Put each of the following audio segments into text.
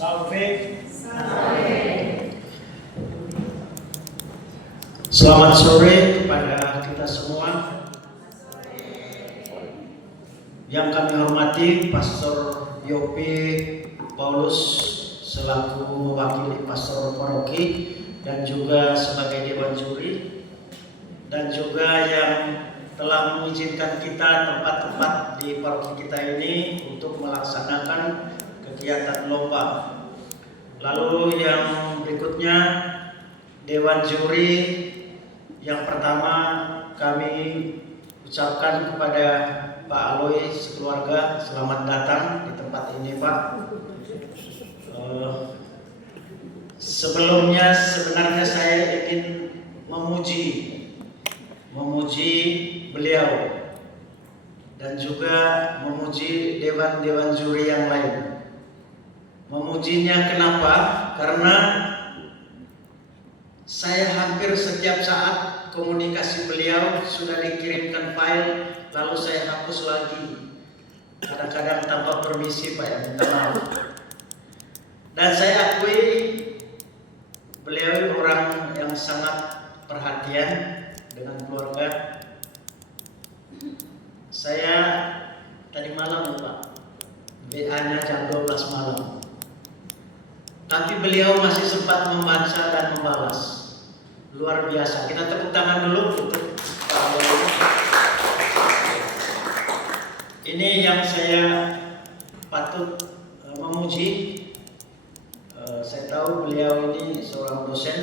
Salve. Salve. Selamat sore kepada kita semua. Yang kami hormati Pastor Yopi Paulus selaku mewakili pastor paroki dan juga sebagai dewan juri, dan juga yang telah mengizinkan kita tempat-tempat di paroki kita ini untuk melaksanakan kegiatan lomba. Lalu yang berikutnya dewan juri, yang pertama kami ucapkan kepada Pak Aloy sekeluarga selamat datang di tempat ini, Pak. Sebelumnya sebenarnya saya ingin memuji beliau dan juga memuji dewan-dewan juri yang lain. Memujinya kenapa? Karena saya hampir setiap saat komunikasi beliau sudah dikirimkan file, lalu saya hapus lagi. Kadang-kadang tanpa permisi, Pak, ya, minta maaf. Dan saya akui beliau orang yang sangat perhatian dengan keluarga. Saya tadi malam, Pak, WA-nya jam 12 malam. Tapi beliau masih sempat membaca dan membalas. Luar biasa. Kita tepuk tangan dulu untuk Pak Aloy. Ini yang saya patut memuji. Saya tahu beliau ini seorang dosen.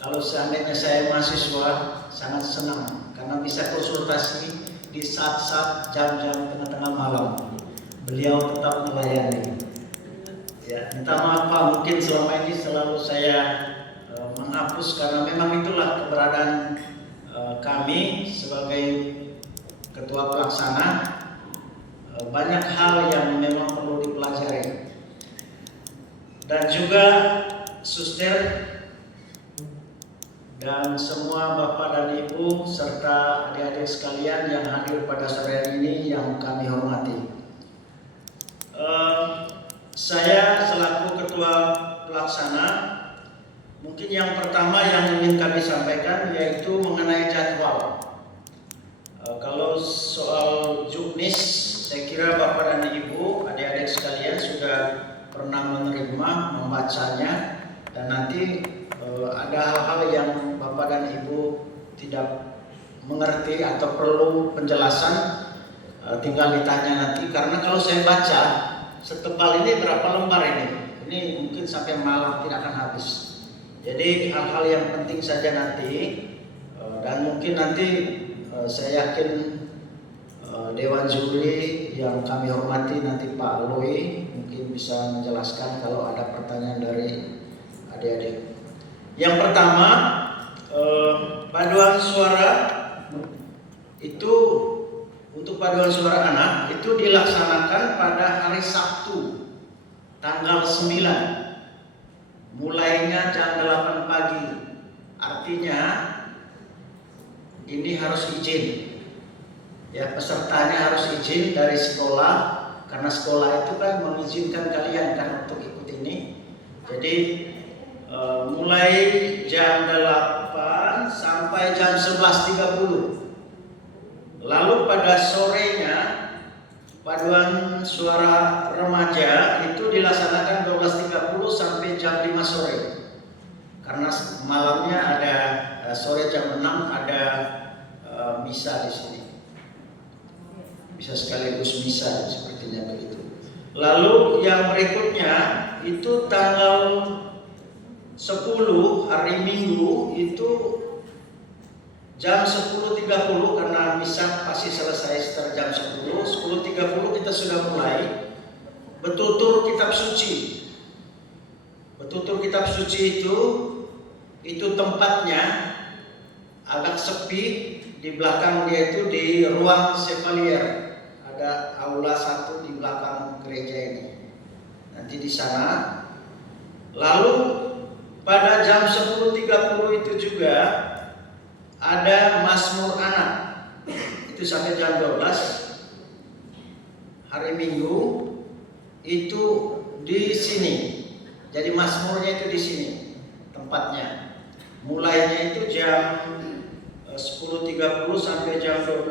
Kalau seandainya saya mahasiswa, sangat senang karena bisa konsultasi di saat-saat jam-jam tengah-tengah malam. Beliau tetap melayani. Ya, minta maaf Pak, mungkin selama ini selalu saya menghapus karena memang itulah keberadaan kami sebagai ketua pelaksana. Banyak hal yang memang perlu dipelajari. Dan juga suster dan semua Bapak dan Ibu serta adik-adik sekalian yang hadir pada sore hari ini yang kami hormati. Saya selaku ketua pelaksana, mungkin yang pertama yang ingin kami sampaikan yaitu mengenai jadwal. Kalau soal juknis, saya kira Bapak dan Ibu, adik-adik sekalian sudah pernah menerima, membacanya, dan nanti ada hal-hal yang Bapak dan Ibu tidak mengerti atau perlu penjelasan, tinggal ditanya nanti. Karena kalau saya baca setebal ini berapa lembar ini mungkin sampai malam tidak akan habis. Jadi hal-hal yang penting saja nanti, dan mungkin nanti saya yakin dewan juri yang kami hormati nanti Pak Aloy mungkin bisa menjelaskan kalau ada pertanyaan dari adik-adik. Yang pertama, paduan suara itu untuk paduan suara anak itu dilaksanakan pada hari Sabtu tanggal 9, mulainya jam 8 pagi. Artinya ini harus izin, ya, pesertanya harus izin dari sekolah, karena sekolah itu kan mengizinkan kalian kan untuk ikut ini. Jadi mulai jam 8 sampai jam 11.30. Lalu pada sorenya paduan suara remaja itu dilaksanakan 12.30 sampai jam 5 sore. Karena malamnya ada sore jam 6 ada misa di sini. Bisa sekaligus misa sepertinya begitu. Lalu yang berikutnya itu tanggal 10 hari Minggu itu jam 10.30 karena misa pasti selesai sekitar jam 10. 10.30 kita sudah mulai bertutur kitab suci. Bertutur kitab suci itu tempatnya agak sepi, di belakang dia itu di ruang Chevalier. Ada aula satu di belakang gereja ini. Nanti di sana. Lalu pada jam 10.30 itu juga ada Mazmur Anak. Itu sampai jam 12. Hari Minggu itu di sini. Jadi Mazmurnya itu di sini tempatnya. Mulainya itu jam 10.30 sampai jam 12.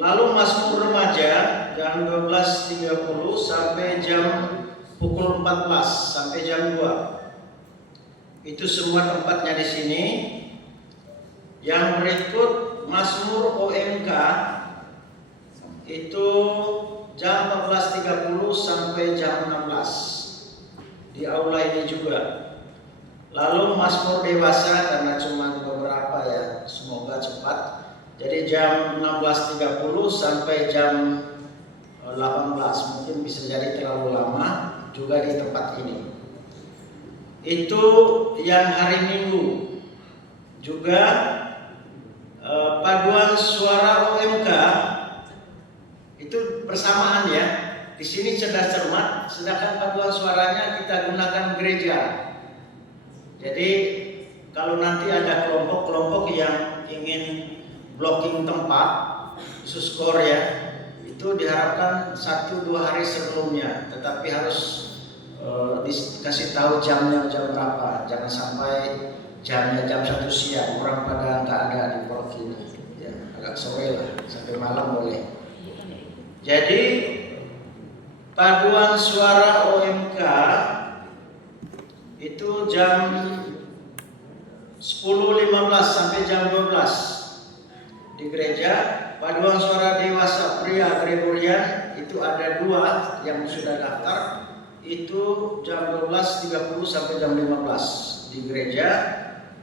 Lalu Mazmur remaja jam 12.30 sampai jam pukul 14 sampai jam 2. Itu semua tempatnya di sini. Yang berikut Mazmur OMK itu jam 14.30 sampai jam 16 di aula ini juga. Lalu Mazmur dewasa karena cuma beberapa ya, semoga cepat. Jadi jam 16.30 sampai jam 18, mungkin bisa jadi terlalu lama juga di tempat ini. Itu yang hari Minggu. Juga paduan suara OMK itu bersamaan ya. Di sini cerdas cermat, sedangkan paduan suaranya kita gunakan gereja. Jadi kalau nanti ada kelompok-kelompok yang ingin blocking tempat khusus core ya, itu diharapkan 1-2 hari sebelumnya, tetapi harus dikasih tahu jamnya jam berapa. Jangan sampai jamnya jam 1 siang orang pada nggak ada di pondok ini ya, agak sore lah, sampai malam boleh. Jadi paduan suara OMK itu jam 10.15 sampai jam 12 di gereja. Paduan suara dewasa pria Gregorian itu ada 2 yang sudah daftar, itu jam 12.30 sampai jam 15 di gereja.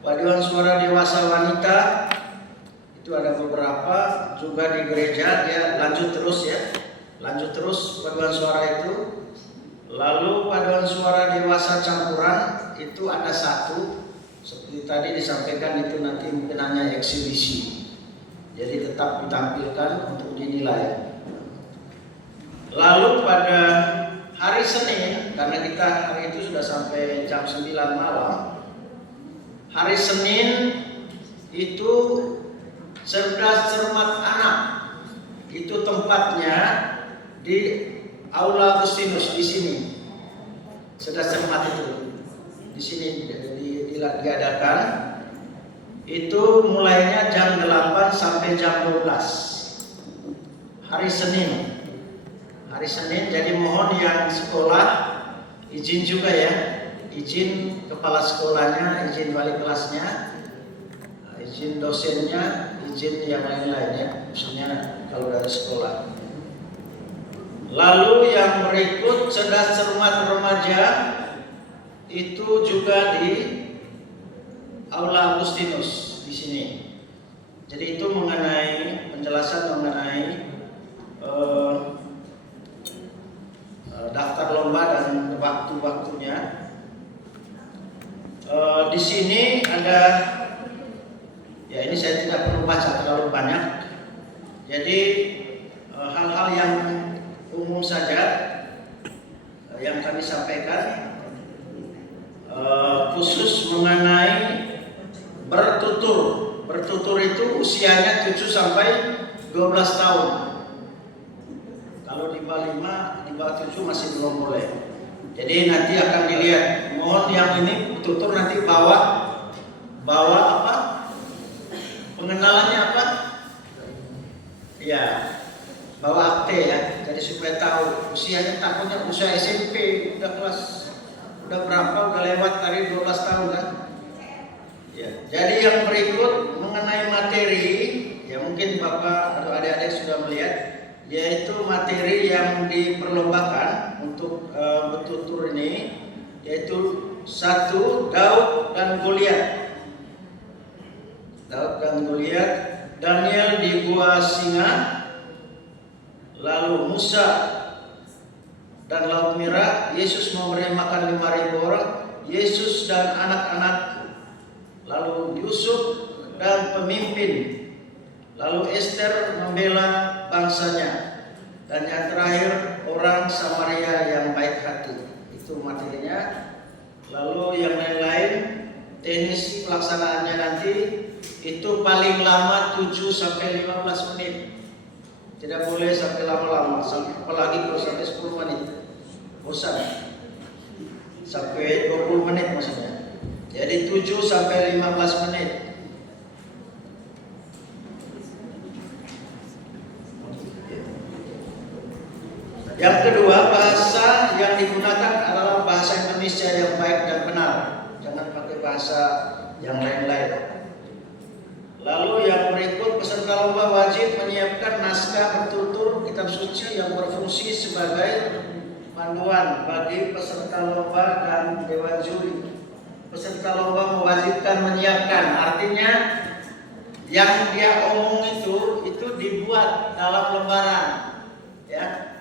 Paduan suara dewasa wanita itu ada beberapa juga di gereja, dia lanjut terus ya, lanjut terus paduan suara itu. Lalu paduan suara dewasa campuran itu ada 1, seperti tadi disampaikan, itu nanti mungkin hanya eksibisi, jadi tetap ditampilkan untuk dinilai. Lalu pada hari Senin, karena kita hari itu sudah sampai jam 9 malam, hari Senin itu cerdas cermat anak, itu tempatnya di Aula Agustinus di sini. Cerdas cermat itu di sini diadakan. Itu mulainya jam 8 sampai jam 12 hari Senin. Hari Senin, jadi mohon yang sekolah izin juga ya, izin kepala sekolahnya, izin wali kelasnya, izin dosennya, izin yang lain-lainnya, maksudnya kalau dari sekolah. Lalu yang berikut cerdas cermat remaja itu juga di Aula Agustinus di sini. Jadi itu mengenai penjelasan mengenai daftar lomba dan waktu-waktunya. Di sini ada, ya ini saya tidak perlu baca terlalu banyak. Jadi hal-hal yang umum saja yang kami sampaikan, khusus mengenai bertutur. Bertutur itu usianya 7 sampai 12 tahun. Kalau di bawah 5, di bawah 7 masih belum boleh. Jadi nanti akan dilihat. Mohon yang ini tutur nanti bawa apa? Pengenalannya apa? Ya, bawa akte ya. Jadi supaya tahu usianya, takutnya usia SMP udah berapa, udah lewat dari 12 tahun kan? Ya. Jadi yang berikut mengenai materi, ya mungkin Bapak atau adik-adik sudah melihat, yaitu materi yang diperlombakan untuk bertutur ini, yaitu 1 Daud dan Goliat. Daud dan Goliat, Daniel di gua singa, lalu Musa dan Laut Merah, Yesus memberi makan 5.000 orang, Yesus dan anak-anak, lalu Yusuf dan pemimpin, lalu Esther membela bangsanya, dan yang terakhir orang Samaria yang baik hati. Itu materinya. Lalu yang lain-lain, teknis pelaksanaannya nanti itu paling lama 7 sampai 15 menit. Tidak boleh sampai lama-lama, apalagi kalau sampai 10 menit. Bosan? Sampai 20 menit maksudnya. Jadi 7 sampai 15 menit. Yang kedua, bahasa yang digunakan adalah bahasa Indonesia yang baik dan benar. Jangan pakai bahasa yang lain-lain. Lalu yang berikut, peserta lomba wajib menyiapkan naskah bertutur kitab suci yang berfungsi sebagai panduan bagi peserta lomba dan dewan juri. Peserta lomba mewajibkan menyiapkan, artinya yang dia omong itu dibuat dalam lembaran, ya.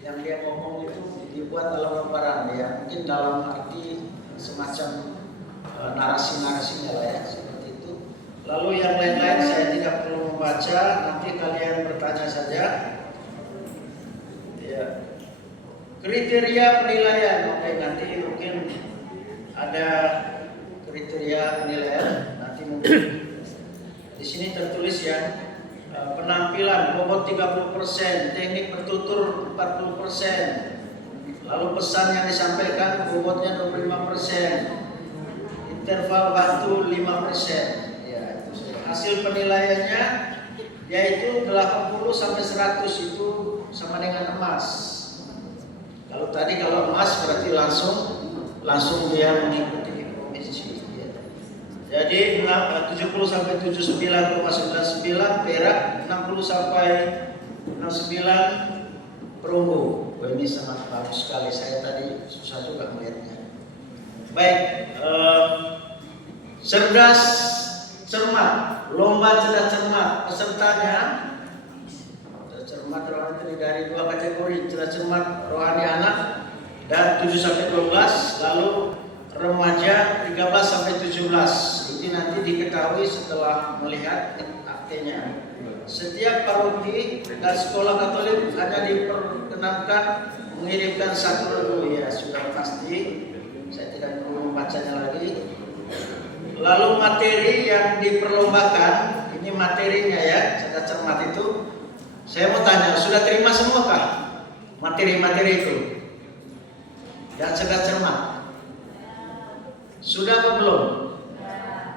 Yang dia ngomong itu dibuat dalam lembaran, ya. Mungkin dalam arti semacam narasi-narasinya lah, ya. Lalu yang lain-lain saya tidak perlu membaca, nanti kalian bertanya saja. Ya. Kriteria penilaian, oke, nanti mungkin ada kriteria penilaian, nanti mungkin di sini tertulis ya, penampilan bobot 30%, teknik bertutur 40%, lalu pesan yang disampaikan bobotnya 25%, interval waktu 5%. Hasil penilaiannya yaitu 80 sampai 100 itu sama dengan emas. Kalau emas berarti langsung dia mengikuti komisi. Ya. Jadi 70 sampai 79,99 perak, 60 sampai 69 perunggu. Oh, ini sangat bagus sekali, saya tadi susah juga melihatnya. Baik, cerdas cermat, lomba cerdas cermat, pesertanya cerdas cermat rohani terdiri dari 2 kategori, cerdas cermat rohani anak dan 7 sampai 12, lalu remaja 13 sampai 17. Ini nanti diketahui setelah melihat aktenya. Setiap paroki dan sekolah Katolik hanya diperkenankan mengirimkan 1 lagu, ya sudah pasti, saya tidak perlu membacanya lagi. Lalu materi yang diperlombakan, ini materinya ya, cerdas cermat itu. Saya mau tanya, sudah terima semuakah materi-materi itu? Dan cerdas cermat? Sudah atau belum?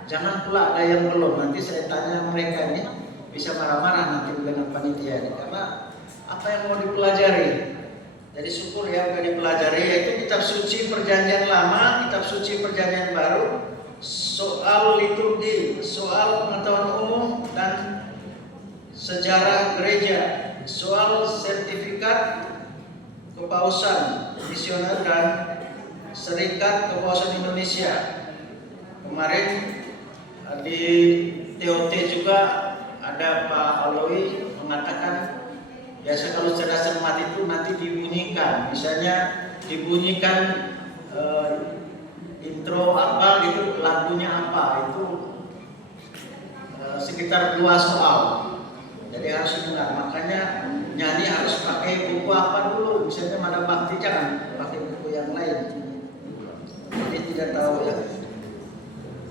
Jangan pula ada yang belum, nanti saya tanya mereka ini, bisa marah-marah nanti dengan panitia ini. Karena apa yang mau dipelajari? Jadi syukur ya udah dipelajari, yaitu kitab suci perjanjian lama, kitab suci perjanjian baru, soal liturgi, soal pengetahuan umum dan sejarah gereja, soal sertifikat kepausan misioner dan serikat kepausan Indonesia. Kemarin di TOT juga ada Pak Aloi mengatakan biasa kalau cerdas cermat itu nanti dibunyikan, misalnya dibunyikan intro apa gitu, lagunya apa, itu sekitar 2 soal. Jadi harus ingat, makanya nyanyi harus pakai buku apa dulu, misalnya Mana Bakti, jangan pakai buku yang lain. Jadi tidak tahu ya.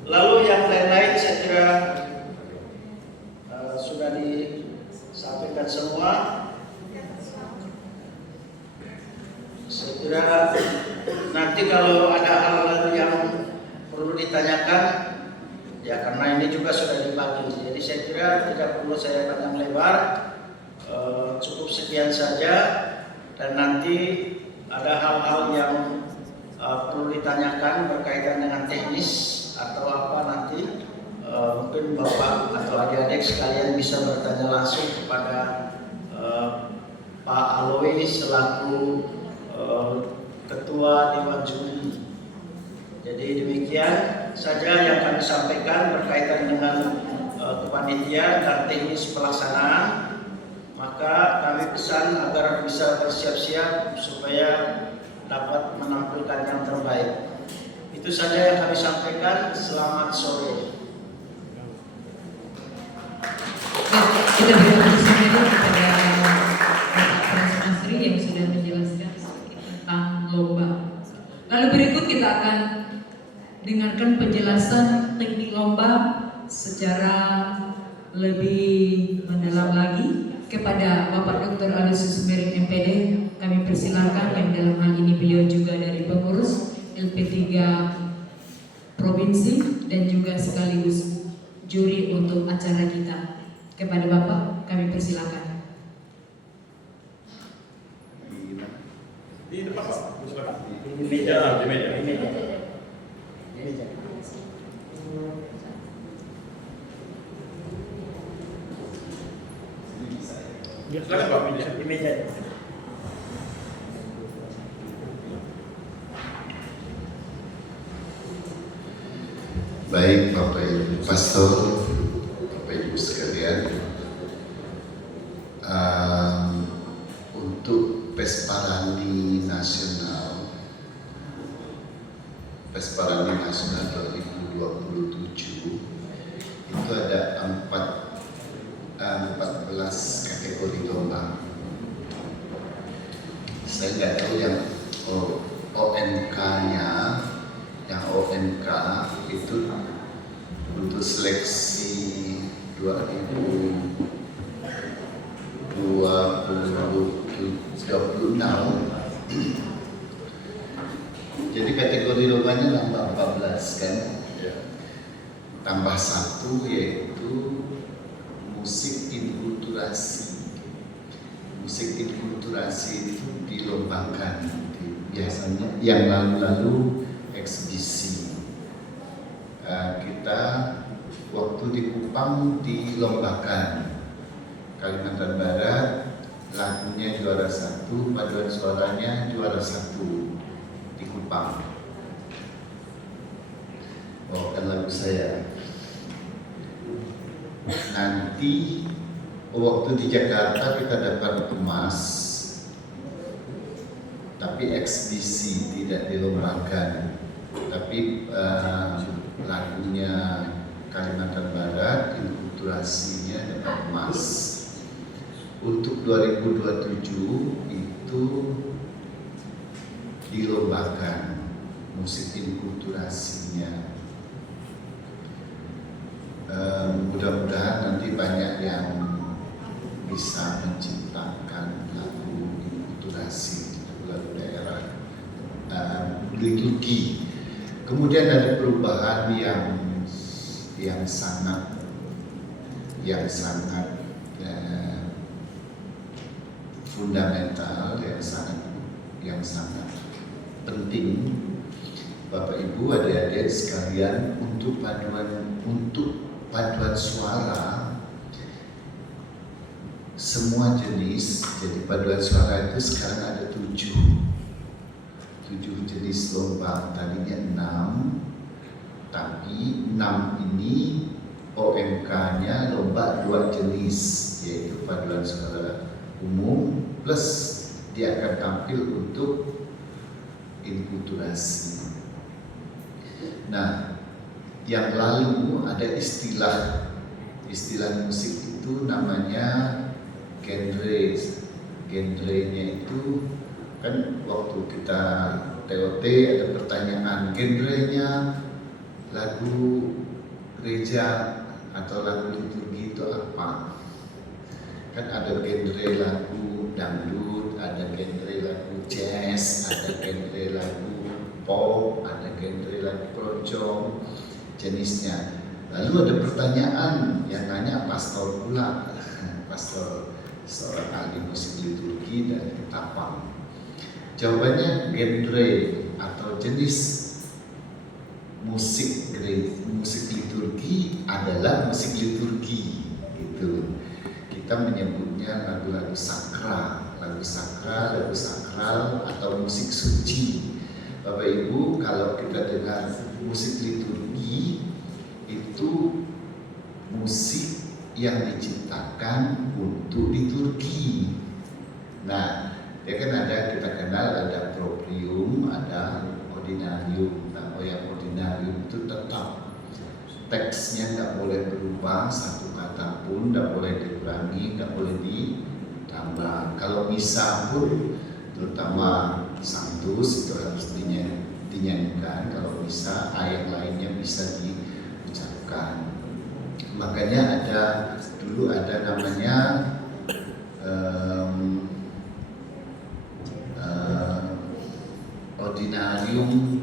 Lalu yang lain-lain saya kira sudah disampaikan semua. Saya kira nanti kalau ada hal-hal yang perlu ditanyakan, ya karena ini juga sudah dibagi, jadi saya kira tidak perlu saya panjang lebar, cukup sekian saja. Dan nanti ada hal-hal yang perlu ditanyakan berkaitan dengan teknis atau apa nanti, mungkin Bapak atau adik-adik sekalian bisa bertanya langsung kepada Pak Aloi selaku Ketua Dewan Juri. Jadi demikian saja yang kami sampaikan berkaitan dengan kepanitiaan dan teknis pelaksanaan. Maka kami pesan agar bisa bersiap-siap supaya dapat menampilkan yang terbaik. Itu saja yang kami sampaikan. Selamat sore. Kita berterima kasih kepada Bapak Presmasri yang sudah menjelaskan tentang lomba. Lalu berikut kita akan dengarkan penjelasan teknik lomba secara lebih mendalam lagi kepada Bapak Dr. Aloysius Sumbering MPD. Kami persilakan yang dalam hal ini beliau juga dari pengurus LP3 Provinsi dan juga sekaligus juri untuk acara kita. Kepada Bapak kami persilakan. Di depan Pak, silakan. Di meja. Di meja. Di meja. Di meja. Silakan Pak, meja. Di meja. Baik Bapak Ibu Pastor, Bapak Ibu sekalian, untuk Pesparani Nasional 2027 itu ada 14 kategori lomba. Saya nggak tahu yang ONK-nya, yang ONK itu untuk seleksi 2026. Jadi kategori lombanya nambah 14 kan? Ya. Tambah 1 yaitu musik inkulturasi. Musik inkulturasi itu dilombakan biasanya yang lalu-lalu eksibisi. Kita waktu di Kupang dilombakan Kalimantan Barat, lagunya juara 1, paduan suaranya juara 1 di Kupang. Bawakan lagu saya. Nanti waktu di Jakarta kita dapat emas, tapi eksibisi tidak dilombakan. Tapi lagunya Kalimantan Barat, inkulturasinya dapat emas. Untuk 2027 itu dilombakan musik inkulturasinya. Mudah-mudahan nanti banyak yang bisa menciptakan lagu inkulturasi, lagu daerah, liturgi. Kemudian ada perubahan yang sangat fundamental, yang sangat penting, Bapak Ibu, adik-adik sekalian, untuk paduan suara semua jenis. Jadi paduan suara itu sekarang ada 7 jenis lomba, tadinya 6, tapi 6 ini OMK-nya lomba 2 jenis, yaitu paduan suara umum plus dia akan tampil untuk inkulturasi. Nah, yang lalu ada istilah musik itu namanya genre. Genrenya itu kan waktu kita TOT ada pertanyaan, genrenya lagu gereja atau lagu liturgi itu apa? Kan ada genre lagu dangdut, ada genre lagu jazz, ada genre lagu pop, ada genre lagu keroncong, jenisnya. Lalu ada pertanyaan yang nanya pastor pula, pastor seorang ahli musik liturgi dari Ketapang. Jawabannya genre atau jenis musik liturgi adalah musik liturgi gitu. Kita menyebutnya lagu-lagu sakral atau musik suci. Bapak Ibu, kalau kita dengar musik liturgi itu musik yang diciptakan untuk liturgi. Nah, ya kan kita kenal ada proprium, ada ordinarium. Nah, yang ordinarium itu tetap teksnya nggak boleh berubah, satu kata pun nggak boleh dikurangi, nggak boleh ditambah. Kalau misa pun, terutama Sanctus itu harus dinyanyikan. Kalau misa, ayat lainnya bisa diucapkan. Makanya dulu ada namanya payung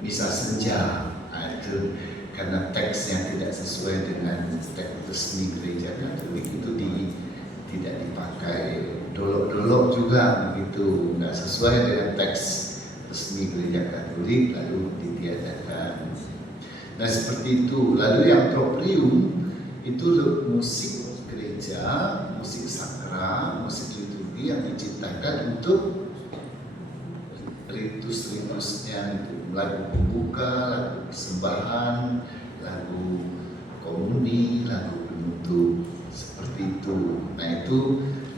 misa senja. Nah, itu karena teksnya tidak sesuai dengan teks resmi gereja Katolik itu tidak dipakai. Dolok-dolok juga begitu, nggak sesuai dengan teks resmi gereja Katolik lalu ditiadakan. Nah seperti itu. Lalu yang proprium itu musik gereja, musik sakral, musik liturgi yang diciptakan untuk ritus-ritusnya, itu lagu pembuka, lagu persembahan, lagu komuni, lagu penutup, seperti itu. Nah itu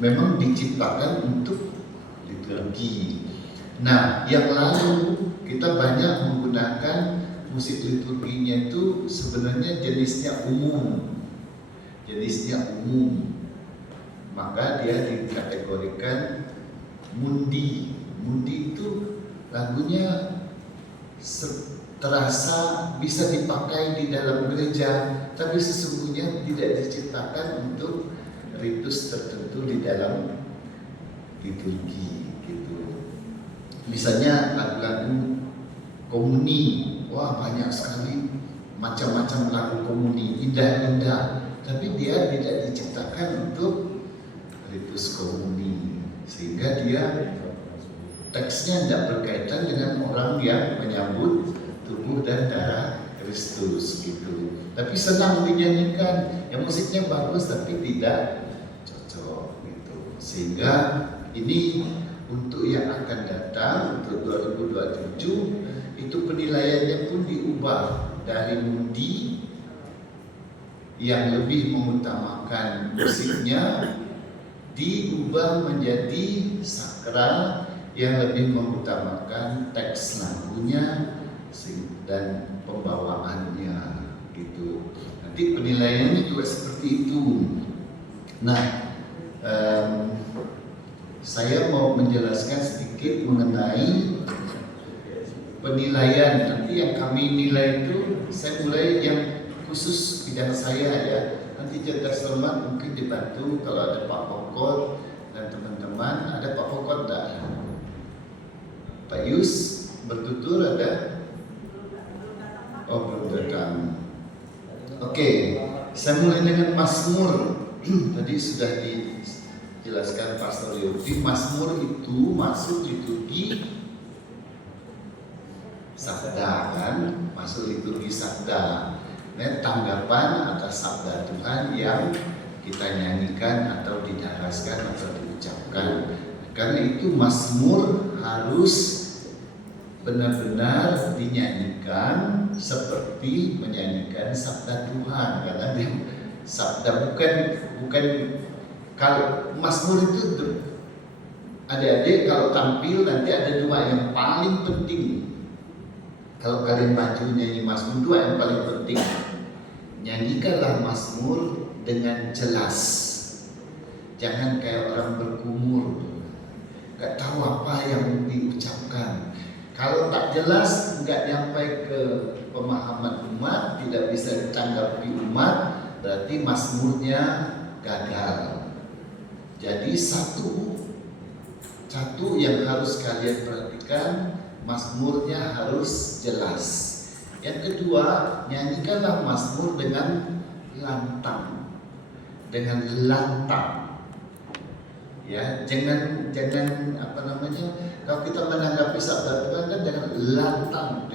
memang diciptakan untuk liturgi. Nah yang lalu kita banyak menggunakan musik liturginya itu sebenarnya jenisnya umum, maka dia dikategorikan mundi. Mundi itu lagunya terasa bisa dipakai di dalam gereja, tapi sesungguhnya tidak diciptakan untuk ritus tertentu di dalam liturgi gitu. Misalnya lagu-lagu komuni, wah banyak sekali macam-macam lagu komuni, indah-indah, tapi dia tidak diciptakan untuk ritus komuni, sehingga dia teksnya tidak berkaitan dengan orang yang menyambut tubuh dan darah Kristus gitu. Tapi senang dinyanyikan, ya musiknya bagus tapi tidak cocok gitu. Sehingga ini untuk yang akan datang untuk 2027 itu penilaiannya pun diubah dari mundi yang lebih mengutamakan musiknya diubah menjadi sakral yang lebih mengutamakan teks lagunya dan pembawaannya gitu. Nanti penilaiannya juga seperti itu. Nah, saya mau menjelaskan sedikit mengenai penilaian. Nanti yang kami nilai itu, saya mulai yang khusus bidang saya ya. Nanti Cerdas Selamat mungkin dibantu kalau ada Pak Pokot dan teman-teman. Ada Pak Pokot enggak? Pak Yus bertutur ada? Oh belum datang. Oke, saya mulai dengan Mazmur. Tadi sudah dijelaskan Pastor Yogi. Mazmur itu masuk liturgi sabda kan, masuk liturgi sabda. Nah, tanggapan atas sabda Tuhan yang kita nyanyikan atau didaraskan atau diucapkan. Karena itu Mazmur harus benar-benar dinyanyikan seperti menyanyikan sabda Tuhan, karena dia sabda bukan kalau Mazmur itu adik-adik kalau tampil nanti ada dua yang paling penting. Kalau kalian maju nyanyi Mazmur, dua yang paling penting. Nyanyikanlah Mazmur dengan jelas. Jangan kayak orang bergumur, gak tahu apa yang diucapkan. Kalau tak jelas, nggak nyampe ke pemahaman umat, tidak bisa ditanggapi umat, berarti Mazmurnya gagal. Jadi satu yang harus kalian perhatikan, Mazmurnya harus jelas. Yang kedua, nyanyikanlah Mazmur dengan lantang, ya, jangan kalau kita menanggapi sabda Tuhan kan dengan lantang.